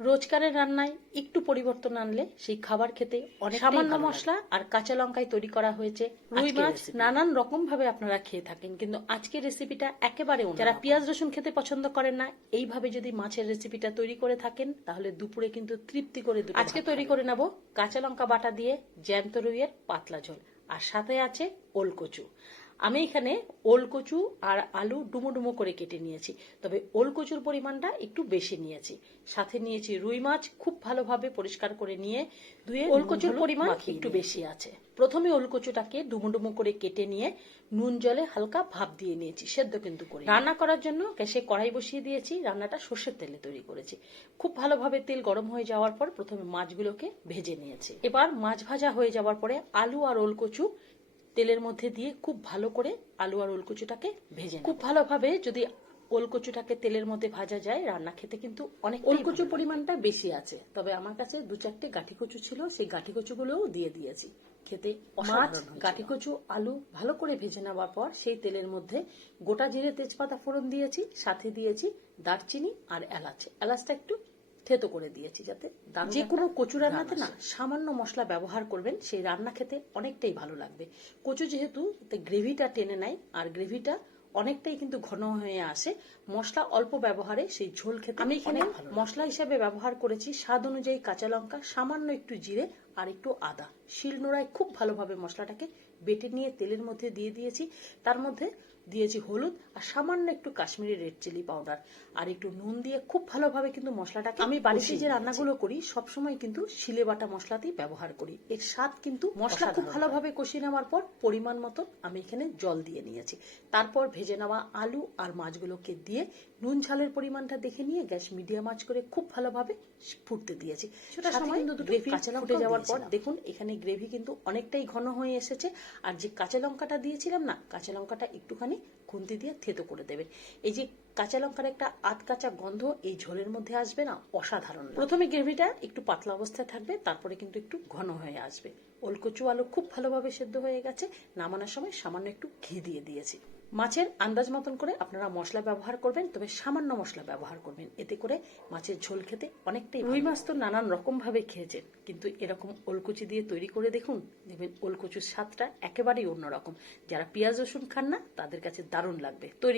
রোজকারের রান্নায় একটু পরিবর্তন আনলে সেই খাবার খেতে অনেক সামান্য মশলা আর কাঁচা লঙ্কায় তৈরি করা হয়েছে রুই মাছ। নানান রকম ভাবে আপনারা খেয়ে থাকেন, কিন্তু আজকের রেসিপিটা একেবারে অন্য। যারা পেঁয়াজ রসুন খেতে পছন্দ করেন না, এইভাবে যদি মাছের রেসিপিটা তৈরি করে থাকেন তাহলে দুপুরে কিন্তু তৃপ্তি করে দুটো আজকে তৈরি করে নেব কাঁচা লঙ্কা বাটা দিয়ে জ্যান্ত রুইয়ের পাতলা ঝোল, আর সাথে আছে ওলকচু। আমি এখানে ওলকচু আর আলু ডুমো ডুমো করে কেটে নিয়েছি, তবে ওলকচুর পরিমাণটা একটু বেশি নিয়েছি। সাথে নিয়েছি রুই মাছ, খুব ভালোভাবে পরিষ্কার করে নিয়ে ধুয়ে। ওলকচুর পরিমাণ একটু বেশি আছে। প্রথমে ওলকচুটাকে ডুমো ডুমো করে কেটে নিয়ে নুন জলে হালকা ভাপ দিয়ে নিয়েছি, সেদ্ধ কিন্তু করি। রান্না করার জন্য গ্যাসে কড়াই বসিয়ে দিয়েছি। রান্নাটা সর্ষের তেলে তৈরি করেছি। খুব ভালোভাবে তেল গরম হয়ে যাওয়ার পর প্রথমে মাছগুলোকে ভেজে নিয়েছি। এবার মাছ ভাজা হয়ে যাওয়ার পরে আলু আর ওলকচু তেলের মধ্যে দিয়ে খুব ভালো করে আলু আর ওলকচুটাকে ভেজে খুব ভালোভাবে যদি ওলকচুটাকে তেলের মধ্যে ভাজা যায়, রান্না খেতে কিন্তু অনেক। ওলকচুর পরিমাণটা বেশি আছে, তবে আমার কাছে 2-4টে গাঠি কচু ছিল, সেই গাঠি কচুগুলোও দিয়ে দিয়েছি। খেতে মাছ, গাঠি কচু, আলু ভালো করে ভেজে নেওয়ার পর সেই তেলের মধ্যে গোটা জিরে তেজপাতা ফোড়ন দিয়েছি, সাথে দিয়েছি দারচিনি আর এলাচ। এলাচটা একটু থেতো করে দিয়েছি, যাতে যে কোনো কচু রান্নাতে না সামান্য মশলা ব্যবহার করবেন, সেই রান্না খেতে অনেকটাই ভালো লাগবে। কচু যেহেতু গ্রেভিটা টেনে নেয়, আর গ্রেভিটা অনেকটাই কিন্তু ঘন হয়ে আসে মশলা অল্প ব্যবহারে, সেই ঝোল খেতে আমি এখানে মশলা হিসেবে ব্যবহার করেছি স্বাদ অনুযায়ী কাঁচা লঙ্কা, সামান্য একটু জিরে আর একটু আদা। শিলনোড়ায় খুব ভালোভাবে মশলাটাকে বেটে নিয়ে তেলের মধ্যে দিয়ে দিয়েছি। তার মধ্যে দিয়েছি হলুদ আর সামান্য একটু কাশ্মীরি রেড চিলি পাউডার আর একটু নুন দিয়ে খুব ভালোভাবে কিন্তু মশলাটাকে। আমি বাড়িতে যে রান্নাগুলো করি সবসময় কিন্তু শিলে বাটা মশলাতেই ব্যবহার করি, এর স্বাদ কিন্তু মশলা খুব ভালোভাবে কষিয়ে নেওয়ার পর পরিমাণ মতো আমি এখানে জল দিয়ে নিয়েছি। তারপর ভেজে নেওয়া আলু আর মাছগুলোকে দিয়ে নুন ঝালের পরিমাণটা দেখে নিয়ে গ্যাস মিডিয়াম আঁচ করে খুব ভালোভাবে ফুটতে দিয়েছি। সেটা সময় গ্রেভি ফুটে যাওয়ার পর দেখুন এখানে গ্রেভি কিন্তু অনেকটাই ঘন হয়ে এসেছে। আর যে কাঁচা লঙ্কাটা দিয়েছিলাম না, কাঁচা লঙ্কাটা একটুখানি খুন্তি দিয়ে থেতো করে দেবেন। এই যে কাঁচা লঙ্কার একটা আধ কাঁচা গন্ধ এই ঝোলের মধ্যে আসবে না, অসাধারণ। প্রথমে গ্রেভিটা একটু পাতলা অবস্থায় থাকবে, তারপরে কিন্তু একটু ঘন হয়ে আসবে। ওলকচু আলু খুব ভালোভাবে সেদ্ধ হয়ে গেছে। নামানোর সময় সামান্য একটু ঘি দিয়ে দিয়েছি। মাছের আন্দাজ মতন করে আপনারা মশলা ব্যবহার করবেন, তবে সামান্য মশলা ব্যবহার করবেন, এতে করে মাছের ঝোল খেতে অনেকটাই। রুই মাছ তো নানান রকম ভাবে খেয়েছেন, কিন্তু এরকম ওলকচু দিয়ে তৈরি করে দেখুন, দেখবেন ওলকচুর স্বাদটা একেবারেই অন্যরকম। যারা পেঁয়াজ রসুন খান না, তাদের কাছে দারুণ লাগবে। তৈরি